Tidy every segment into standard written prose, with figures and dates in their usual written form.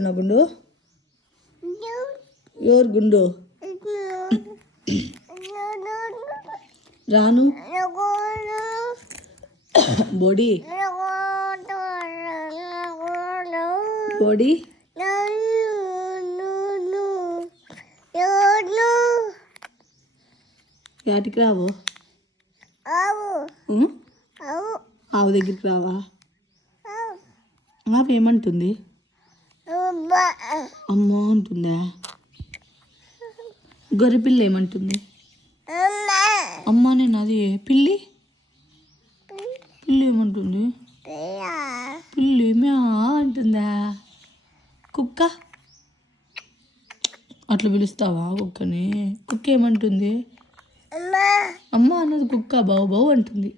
మాట్లాడుతున్నావు గుండు? ఎవరు గుండు? రాను బోడి బోడి యాటికి రావు? ఆవు దగ్గరికి రావా? ఆవు ఏమంటుంది? అమ్మ అంటుందా? గొర్రెపిల్ల ఏమంటుంది? అమ్మ నేను అది పిల్లి పిల్లి ఏమంటుంది? పిల్లి మ్యా అంటుందా? కుక్క అట్లా పిలుస్తావా కుక్కని? కుక్క ఏమంటుంది? అమ్మ అన్నది కుక్క బావు బావు అంటుంది.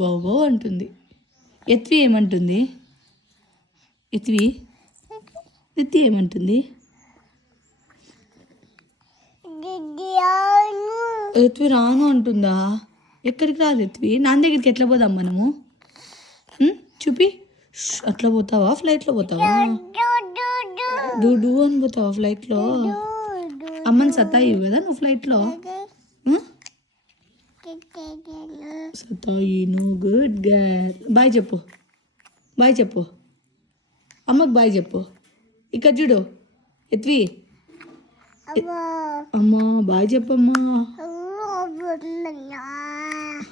బావు బావు అంటుంది. ఎత్వి ఏమంటుంది? ఎత్వి ఎత్తి ఏమంటుంది? ఎత్వి రాను అంటుందా? ఎక్కడికి రాదు ఎత్వి. నాన్న దగ్గరికి ఎట్లా పోదాం మనము? చూపి. అట్లా పోతావా? ఫ్లైట్లో పోతావా? డూ అని పోతావా ఫ్లైట్లో? అమ్మని సతాయి కదా నువ్వు ఫ్లైట్లో? సతాయి నో గుడ్ గర్ల్. బాయ్ చెప్పు, బాయ్ చెప్పు అమ్మకి, బాయ్ చెప్పు. ఇక్కడ చూడు ఎత్వి. అమ్మా బాయ్ చెప్పమ్మా.